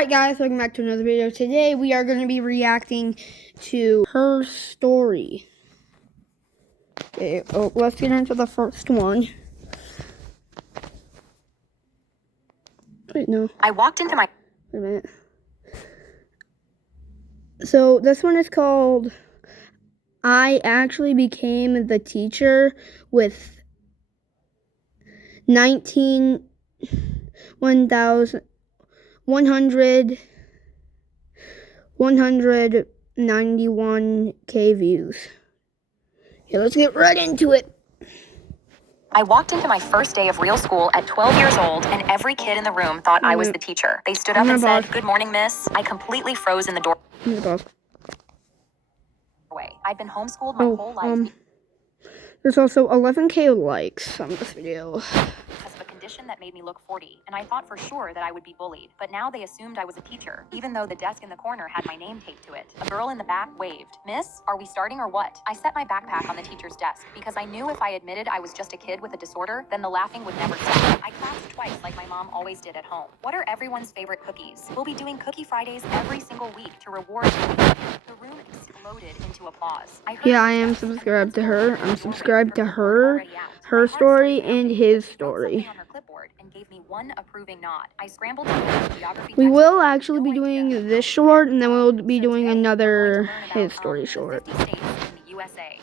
Alright guys, welcome back to another video. Today we are going to be reacting to Her Story. Okay, let's get into the first one. Wait, no. I walked into my... Wait a minute. So this one is called I Actually Became the Teacher with 191K views. Okay, let's get right into it. I walked into my first day of real school at 12 years old, and every kid in the room thought I was the teacher. They stood up and said, "Good morning, miss." I completely froze in the doorway. I'd been homeschooled my whole life. There's also 11K likes on this video. Because of a condition that made me look 40, and I thought for sure that I would be bullied. But now they assumed I was a teacher, even though the desk in the corner had my name taped to it. A girl in the back waved. "Miss, are we starting or what?" I set my backpack on the teacher's desk, because I knew if I admitted I was just a kid with a disorder, then the laughing would never stop. I clapped twice like my mom always did at home. What are everyone's favorite cookies? We'll be doing Cookie Fridays every single week to reward you. The room exploded into applause. Yeah, I am subscribed to her. I'm subscribed to her story, and his story. We will actually be doing this short, and then we'll be doing another his story short.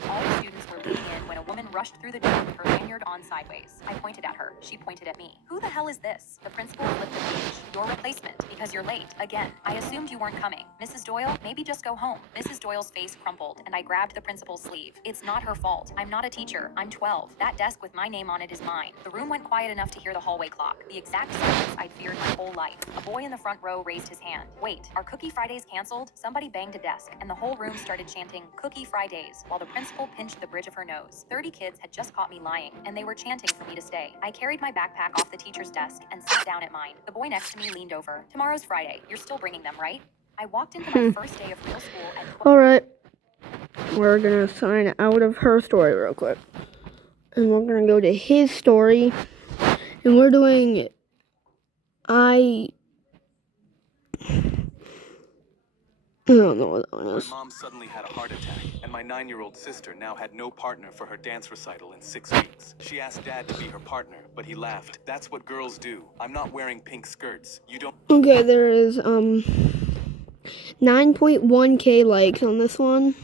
All the students were leaning in when a woman rushed through the door with her lanyard on sideways. I pointed at her. She pointed at me. "Who the hell is this?" The principal flipped the page. "Your replacement, because you're late. Again. I assumed you weren't coming. Mrs. Doyle, maybe just go home." Mrs. Doyle's face crumpled, and I grabbed the principal's sleeve. "It's not her fault. I'm not a teacher. I'm 12. That desk with my name on it is mine." The room went quiet enough to hear the hallway clock. The exact silence I'd feared my whole life. A boy in the front row raised his hand. "Wait, are Cookie Fridays canceled?" Somebody banged a desk, and the whole room started chanting Cookie Fridays, while the principal pinched the bridge of her nose. 30 kids had just caught me lying, and they were chanting for me to stay. I carried my backpack off the teacher's desk and sat down at mine. The boy next to me leaned over. "Tomorrow's Friday. You're still bringing them, right?" I walked into my first day of real school at 12. Alright, we're gonna sign out of her story real quick. And we're gonna go to his story. And we're doing I don't know what that one is. My mom suddenly had a heart attack, and my 9-year-old sister now had no partner for her dance recital in 6 weeks. She asked Dad to be her partner, but he laughed. "That's what girls do. I'm not wearing pink skirts. You don't..." Okay, there is 9.1K likes on this one.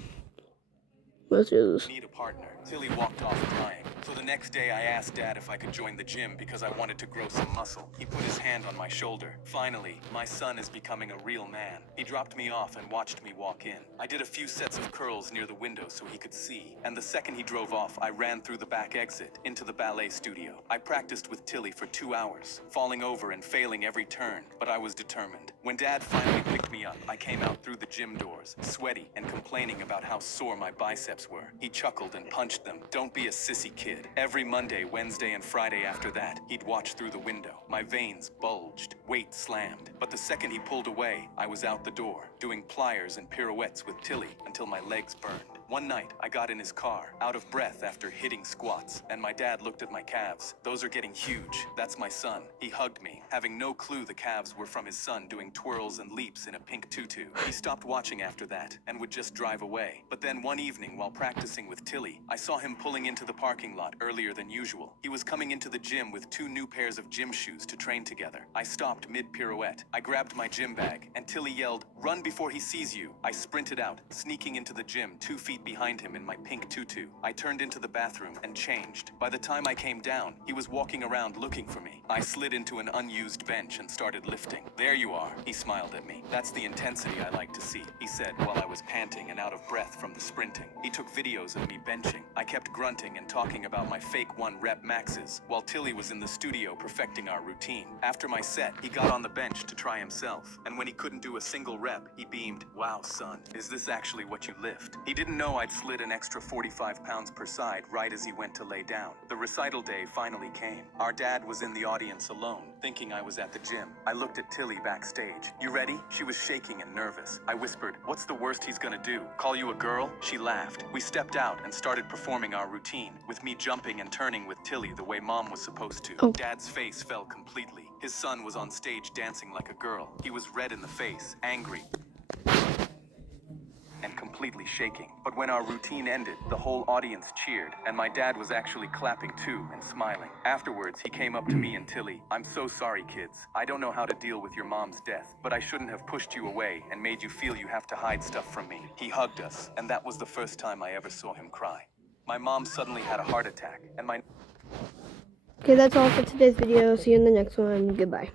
Let's do this. "Need a partner." Tilly walked off crying. So the next day I asked Dad if I could join the gym because I wanted to grow some muscle. He put his hand on my shoulder. Finally, my son is becoming a real man. He dropped me off and watched me walk in. I did a few sets of curls near the window so he could see. And the second he drove off, I ran through the back exit into the ballet studio. I practiced with Tilly for 2 hours, falling over and failing every turn, but I was determined. When Dad finally picked me up, I came out through the gym doors, sweaty and complaining about how sore my biceps were. He chuckled and punched them. "Don't be a sissy kid." Every Monday, Wednesday, and Friday after that, he'd watch through the window. My veins bulged, weight slammed. But the second he pulled away, I was out the door, doing pliers and pirouettes with Tilly until my legs burned. One night, I got in his car, out of breath after hitting squats, and my dad looked at my calves. "Those are getting huge. That's my son." He hugged me, having no clue the calves were from his son doing twirls and leaps in a pink tutu. He stopped watching after that, and would just drive away. But then one evening, while practicing with Tilly, I saw him pulling into the parking lot earlier than usual. He was coming into the gym with 2 new pairs of gym shoes to train together. I stopped mid-pirouette. I grabbed my gym bag, and Tilly yelled, "Run before he sees you." I sprinted out, sneaking into the gym 2 feet behind him in my pink tutu. I turned into the bathroom and changed. By the time I came down, he was walking around looking for me. I slid into an unused bench and started lifting. "There you are," he smiled at me. "That's the intensity I like to see," he said while I was panting and out of breath from the sprinting. He took videos of me benching. I kept grunting and talking about my fake 1-rep maxes, while Tilly was in the studio perfecting our routine. After my set, he got on the bench to try himself, and when he couldn't do a single rep, he beamed, "Wow, son, is this actually what you lift?" He didn't know know I'd slid an extra 45 pounds per side right as he went to lay down. The recital day finally came. Our dad was in the audience alone, thinking I was at the gym. I looked at Tilly backstage. You ready? She was shaking and nervous. I whispered, what's the worst he's gonna do? Call you a girl? She laughed. We stepped out and started performing our routine, with me jumping and turning with Tilly the way Mom was supposed to. Oh. Dad's face fell completely. His son was on stage dancing like a girl. He was red in the face, angry, and completely shaking. But when our routine ended, the whole audience cheered, and my dad was actually clapping too and smiling. Afterwards, he came up to me and Tilly. I'm so sorry, kids. I don't know how to deal with your mom's death, but I shouldn't have pushed you away and made you feel you have to hide stuff from me. He hugged us, and that was the first time I ever saw him cry. My mom suddenly had a heart attack, and my Okay, that's all for today's video. See you in the next one. Goodbye.